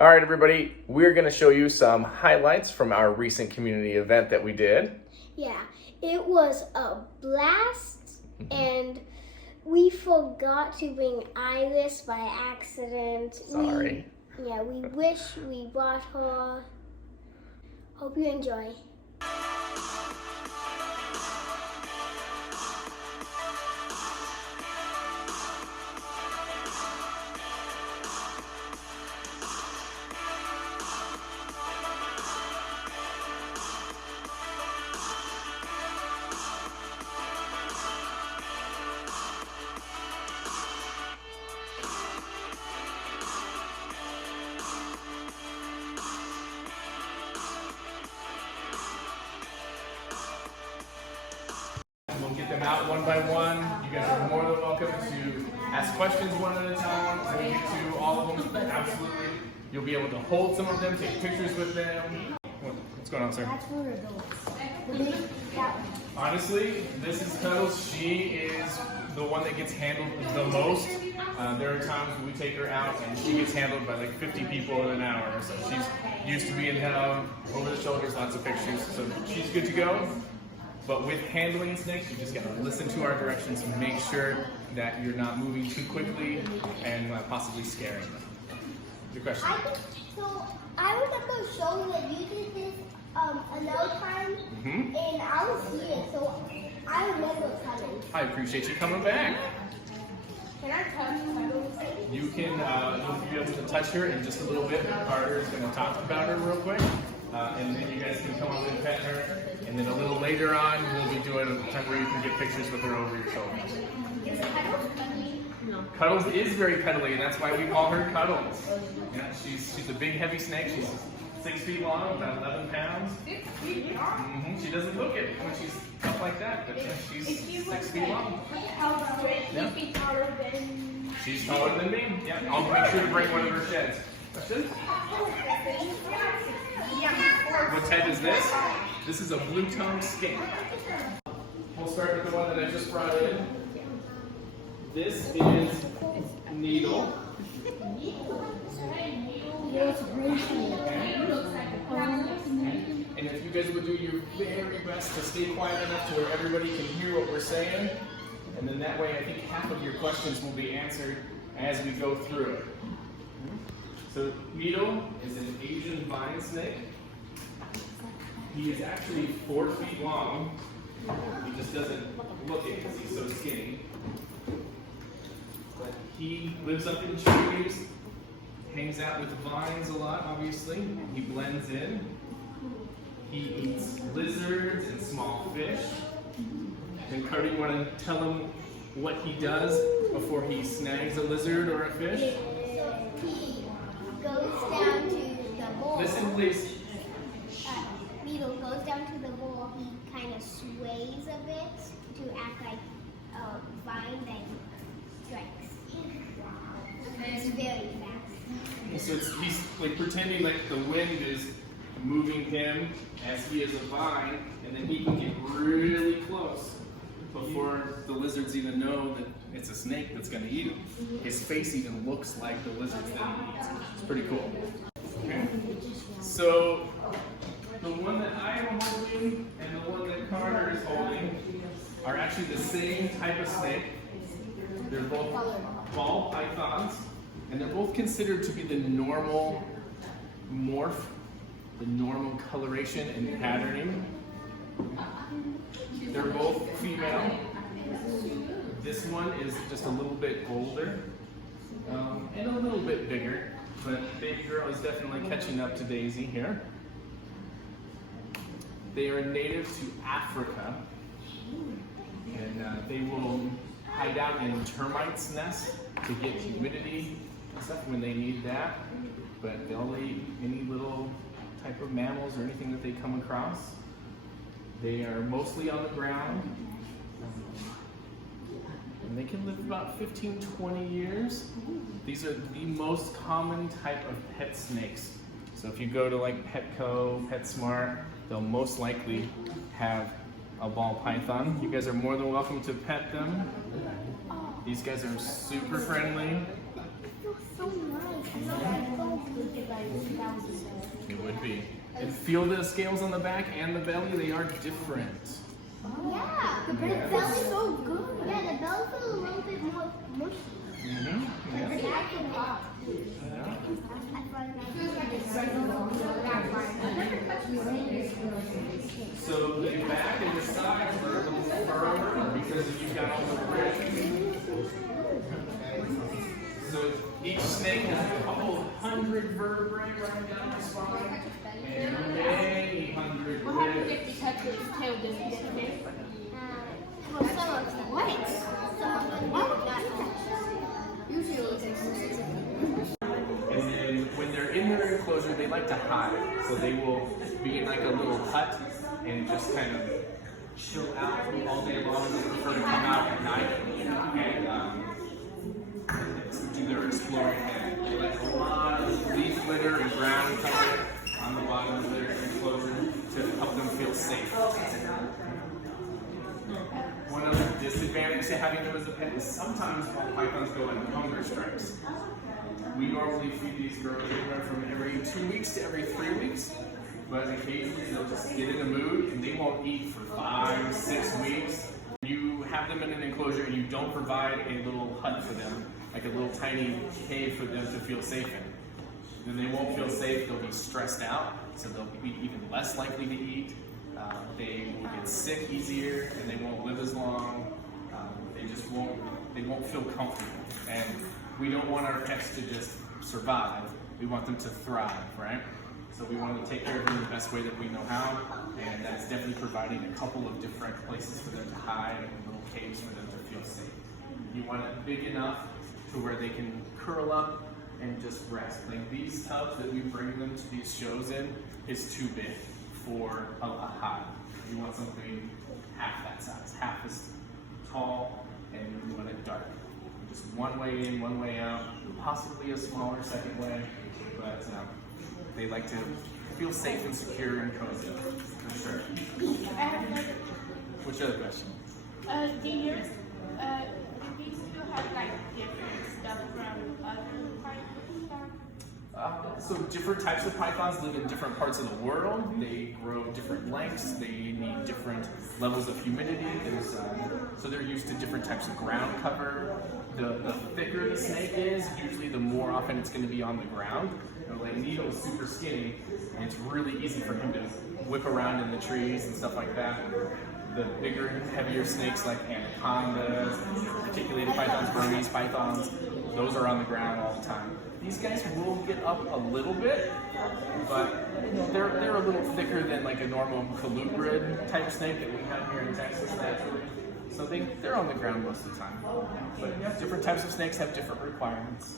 All right, everybody, we're going to show you some highlights from our recent community event that we did. Yeah, it was a blast, and we forgot to bring Iris by accident. Sorry. We wish we brought her. Hope you enjoy. We'll get them out one by one. You guys are more than welcome to ask questions one at a time. We'll get to all of them. Absolutely. You'll be able to hold some of them, take pictures with them. What's going on, sir? That's for adults. Honestly, this is Cuddles. She is the one that gets handled the most. There are times when we take her out and she gets handled by like 50 people in an hour. So she's used to being held over the shoulders, lots of pictures. So she's good to go. But with handling snakes, you just gotta listen to our directions and make sure that you're not moving too quickly and possibly scaring them. Your question? I remember showing that you did this another time, and I was here, so I remember coming. I appreciate you coming back. Can I touch Cuddles? You can, you'll be able to touch her in just a little bit. Carter is going to talk about her real quick, and then you guys can come up and pet her. And then a little later on, we'll be doing a time where you can get pictures with her over your shoulders. Is Cuddles cuddly? No. Cuddles is very cuddly, and that's why we call her Cuddles. Yeah, she's a big, heavy snake. She's 6 feet long, about 11 pounds. 6 feet long? She doesn't look it when she's up like that, but she's 6 feet long. Yeah. She's taller than... She's taller than me. Yeah, I'll make sure to bring one of her sheds. Question? What type is this? This is a blue-tongued skink. We'll start with the one that I just brought in. This is Needle. And if you guys would do your very best to stay quiet enough to where everybody can hear what we're saying, and then that way I think half of your questions will be answered as we go through it. So Needle is an Asian vine snake. He is actually 4 feet long. He just doesn't look it because he's so skinny. But he lives up in trees, hangs out with vines a lot, obviously. He blends in. He eats lizards and small fish. And Carter, you want to tell him what he does before he snags a lizard or a fish? He goes down to the bowl. Listen, please. Needle goes down to the bowl. He kind of sways a bit to act like a vine that strikes. It's very fast. So he's like pretending like the wind is moving him as he is a vine, and then he can get really close before the lizards even know that it's a snake that's going to eat him. His face even looks like the lizards that he eats. It's pretty cool. Okay. So the one that I am holding and the one that Carter is holding are actually the same type of snake. They're both ball pythons, and they're both considered to be the normal morph, the normal coloration and patterning. They're both female. This one is just a little bit older and a little bit bigger, but baby girl is definitely catching up to Daisy here. They are native to Africa, and they will hide out in termites' nests to get humidity and stuff when they need that, but they'll eat any little type of mammals or anything that they come across. They are mostly on the ground, and they can live about 15-20 years. These are the most common type of pet snakes. So if you go to like Petco, PetSmart, they'll most likely have a ball python. You guys are more than welcome to pet them. These guys are super friendly. So nice. would be. And feel the scales on the back and the belly, they are different. Yeah, the belly's so good. Yeah, the belly feels a little bit more mushy. Mm-hmm. Yeah. The back and up. So the back and the sides are a little firmer because you've got all the ribs. So each snake has a couple hundred vertebrae running down the spine and many hundred What happens ribs. if they touch his tail? Does he get sick? Well, some of them. What? Some of them do not touch. Usually it takes 6 And then when they're in their enclosure, they like to hide. So they will be in like a little hut and just kind of chill out all day long. They prefer to come out at night and do their exploring. And they like a lot of leaf litter and ground cover on the bottom of their enclosure to help them feel safe. One other disadvantage to having them as a pet is sometimes ball pythons go on hunger strikes. We normally feed these girls anywhere from every 2 weeks to every 3 weeks, but occasionally they'll just get in the mood and they won't eat for 5, 6 weeks. You have them in an enclosure and you don't provide a little hut for them, like a little tiny cave for them to feel safe in. Then they won't feel safe, they'll be stressed out, so they'll be even less likely to eat. They will get sick easier and they won't live as long. They won't feel comfortable. And we don't want our pets to just survive. We want them to thrive, right? So we want to take care of them the best way that we know how. And that's definitely providing a couple of different places for them to hide and little caves for them to feel safe. You want it big enough to where they can curl up and just rest. Like these tubs that we bring them to these shows in is too big for a hive. You want something half that size, half as tall, and you want it dark. Just one way in, one way out, possibly a smaller second way, but they like to feel safe and secure and cozy, for sure. I have another. What's your other question? Do yours, do these still have like different stuff from other pythons? So different types of pythons live in different parts of the world. They grow different lengths. They need different levels of humidity. So they're used to different types of ground cover. The thicker the snake is, usually the more often it's going to be on the ground. Like Needle is super skinny, and it's really easy for him to whip around in the trees and stuff like that. The bigger, heavier snakes like anacondas, reticulated pythons, Burmese pythons, those are on the ground all the time. These guys will get up a little bit, but they're a little thicker than like a normal colubrid type snake that we have here in Texas naturally. So they're on the ground most of the time. But yeah, different types of snakes have different requirements,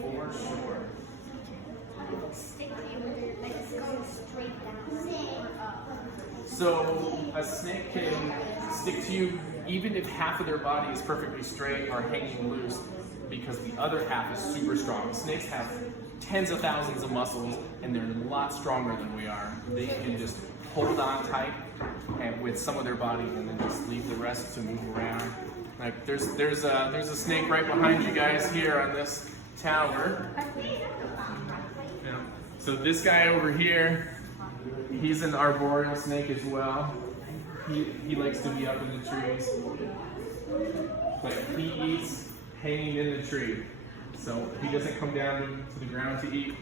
for sure. So a snake can stick to you even if half of their body is perfectly straight or hanging loose, because the other half is super strong. Snakes have tens of thousands of muscles and they're a lot stronger than we are. They can just hold on tight and with some of their body and then just leave the rest to move around. Like there's a snake right behind you guys here on this tower. Yeah. So this guy over here, he's an arboreal snake as well. He likes to be up in the trees, but he eats hanging in the tree. So he doesn't come down to the ground to eat.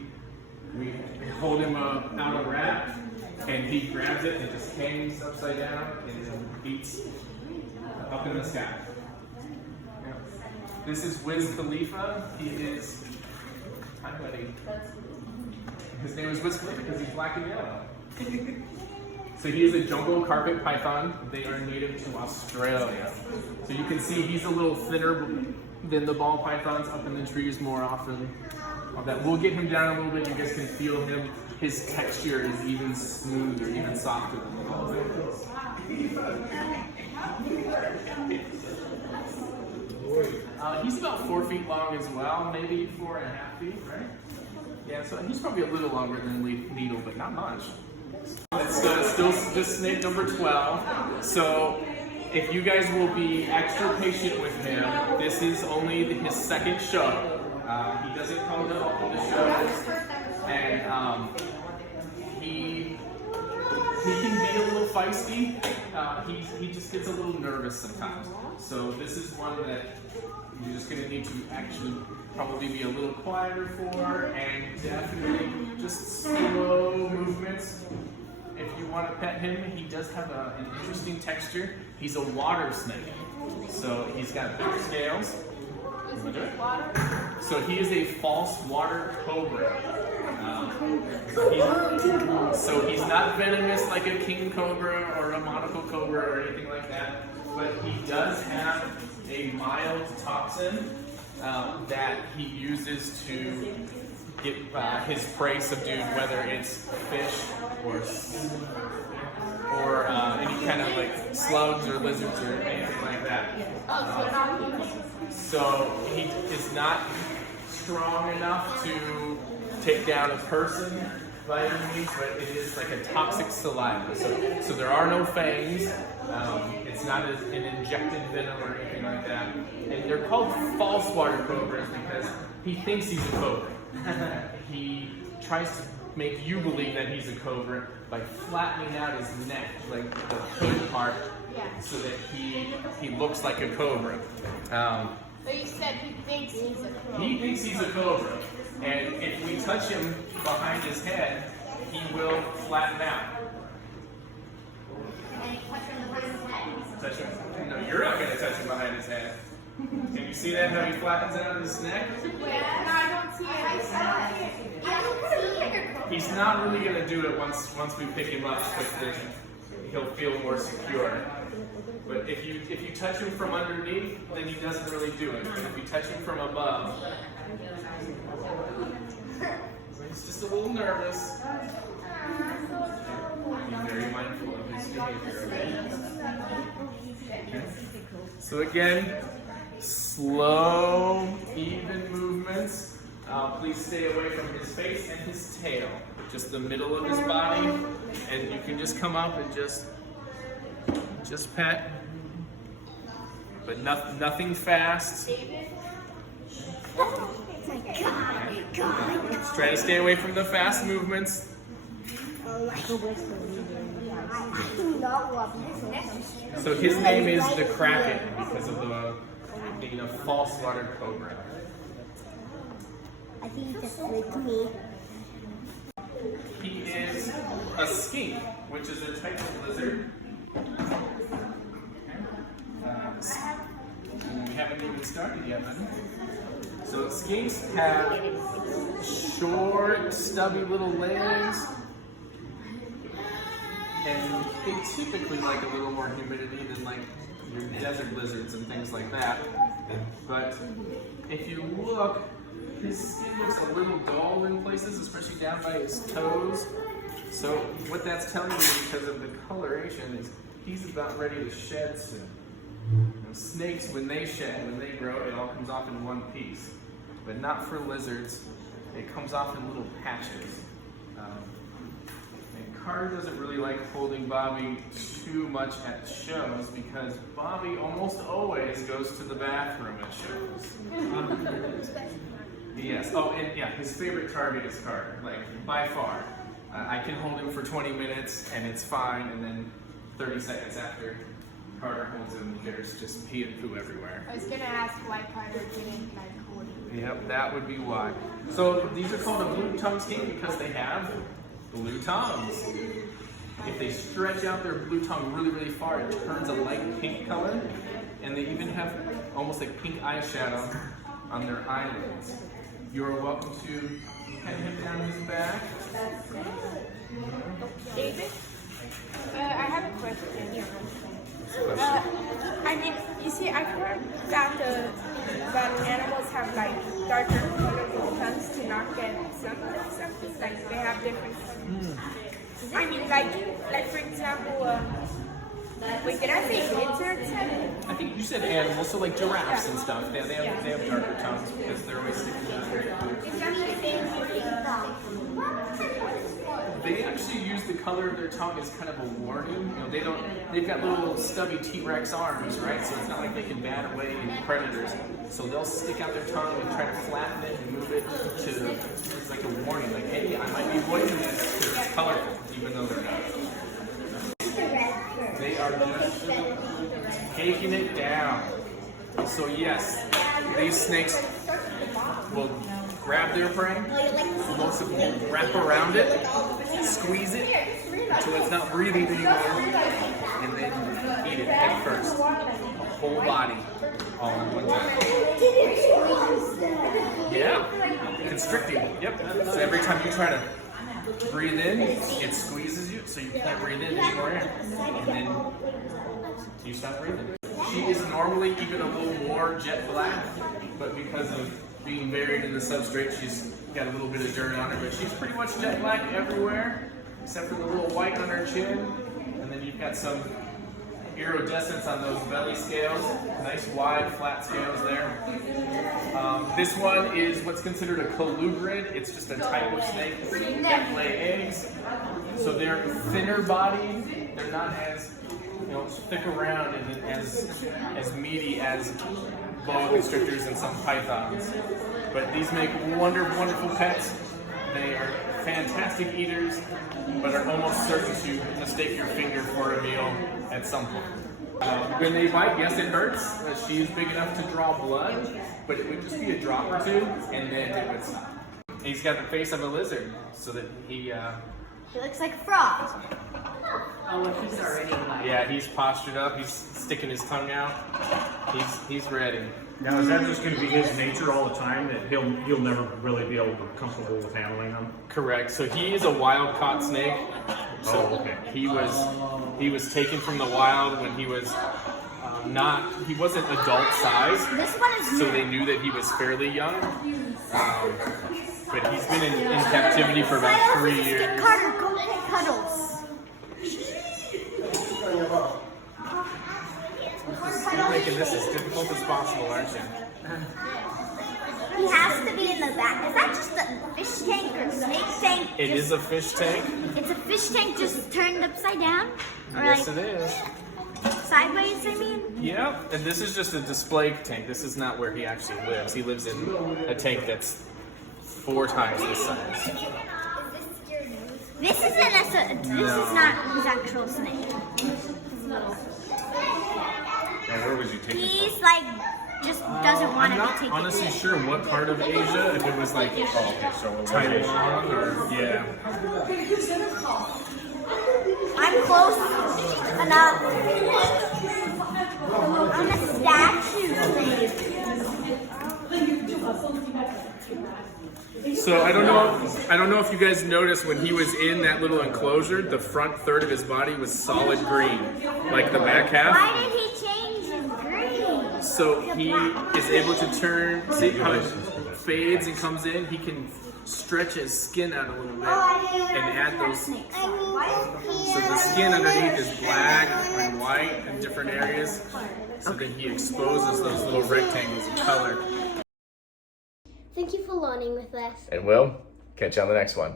We hold him out a wrap, and he grabs it and just hangs upside down and then eats up in the sky. Yeah. This is Wiz Khalifa. He is, hi buddy. His name is Wiz Khalifa because he's black and yellow. So he is a jungle carpet python. They are native to Australia. So you can see he's a little thinner than the ball pythons, up in the trees more often. We'll get him down a little bit. You guys can feel him. His texture is even smoother, even softer than the ball pythons. He's about 4 feet long as well, maybe 4.5 feet, right? Yeah, so he's probably a little longer than Needle, but not much. It's still this snake number 12. So if you guys will be extra patient with him, this is only his second show. He doesn't come to all the shows, and he can be a little feisty. He just gets a little nervous sometimes. So this is one that you're just going to need to actually probably be a little quieter for, and definitely just slow movements. If you want to pet him, he does have an interesting texture. He's a water snake, so he's got big scales. So he is a false water cobra. So he's not venomous like a king cobra or a monocle cobra or anything like that, but he does have a mild toxin that he uses to get his prey subdued, whether it's fish or any kind of like slugs or lizards or anything like that. So he is not strong enough to take down a person by any means, but it is like a toxic saliva. So there are no fangs. It's not an injected venom or anything like that. And they're called false water cobras because he thinks he's a cobra. He tries to make you believe that he's a cobra by flattening out his neck, like the hood part, so that he looks like a cobra. So you said he thinks he's a cobra. He thinks he's a cobra, and if we touch him behind his head, he will flatten out. Touch him? No, you're not going to touch him behind his head. Can you see that, how he flattens out of his neck? I don't see it. He's not really going to do it once we pick him up, because he'll feel more secure. But if you touch him from underneath, then he doesn't really do it. But if you touch him from above, he's just a little nervous. Be very mindful of his behavior. Okay? So again, slow, even movements. Please stay away from his face and his tail. Just the middle of his body, and you can just come up and just pet, but nothing fast. Just try to stay away from the fast movements. So his name is the Kraken because of being a false water cobra. I think that's like me. He is a skink, which is a type of lizard. We haven't even started yet, honey. So skinks have short, stubby little legs, and they typically like a little more humidity than like your desert lizards and things like that. But if you look, his skin looks a little dull in places, especially down by his toes. So what that's telling you, because of the coloration, is he's about ready to shed soon. Snakes, when they shed, when they grow, it all comes off in one piece. But not for lizards. It comes off in little patches. And Carter doesn't really like holding Bobby too much at shows because Bobby almost always goes to the bathroom at shows. Yes. Oh, and yeah, his favorite target is Carter, like by far. I can hold him for 20 minutes and it's fine, and then 30 seconds after Carter holds him, there's just pee and poo everywhere. I was gonna ask why Carter didn't like holding. Yep, that would be why. So these are called a blue tongue skink because they have blue tongues. If they stretch out their blue tongue really, really far, it turns a light pink color, and they even have almost like pink eyeshadow on their eyelids. You are welcome to pet him down his back. David, I have a question. I mean, you see, I've heard that animals have like darker colorful tongues to not get sunburn or something. Like they have different colors. I mean, like for example, wait, did I say lizards? I think you said animals, so like giraffes and stuff. They have darker tongues because they're always sticking out their food. They actually use the color of their tongue as kind of a warning. You know, they've got little stubby T-Rex arms, right? So it's not like they can bat away any predators. So they'll stick out their tongue and try to flatten it and move it to, it's like a warning, like, hey, I might be avoiding this because it's colorful, even though they're not. are just taking it down. So yes, these snakes will grab their prey, most of them will wrap around it, squeeze it until it's not breathing anymore, and then eat it head first. The whole body, all in one time. Yeah, constricting. Yep. So every time you try to breathe in, it squeezes you, so you can't breathe in any more air, and then you stop breathing. She is normally even a little more jet black, but because of being buried in the substrate, she's got a little bit of dirt on her, but she's pretty much jet black everywhere, except for the little white on her chin, and then you've got some iridescence on those belly scales, nice wide flat scales there. This one is what's considered a colubrid. It's just a type of snake that lay eggs. So they're thinner bodied, they're not as stick around and as meaty as boa constrictors and some pythons. But these make wonderful pets. They are fantastic eaters, but are almost certain to mistake your finger for a meal at some point. When they bite, yes, it hurts. She is big enough to draw blood, but it would just be a drop or two, and then it would stop. He's got the face of a lizard, so that he looks like a frog. Oh, look, he's already like... Yeah, he's postured up. He's sticking his tongue out. He's ready. Now, is that just going to be his nature all the time, that he'll never really be able to be comfortable with handling them? Correct. So he is a wild caught snake. So okay. He was taken from the wild when he was he wasn't adult size. This one is So they knew that he was fairly young. But he's been in captivity for about 3 years. Carter, go get Cuddles. You're making this as difficult as possible, aren't you? He has to be in the back. Is that just a fish tank or snake tank? It is a fish tank. It's a fish tank just turned upside down? Or Yes, like it is. sideways, I mean? Yep. And this is just a display tank. This is not where he actually lives. He lives in a tank that's 4 times this size. This is not his actual snake. His little. And where was he taken He's like just doesn't want I'm to be not taken. honestly sure what part of Asia, if it was like Taiwan or yeah. I'm close enough. I'm a statue. So I don't know if you guys noticed when he was in that little enclosure, the front third of his body was solid green, like the back half. Why did he change his green? So he is able to turn, see how it fades and comes in? He can stretch his skin out a little bit and add those. So the skin underneath is black and white in different areas. So then he exposes those little rectangles of color. Thank you for learning with us. And we'll catch you on the next one.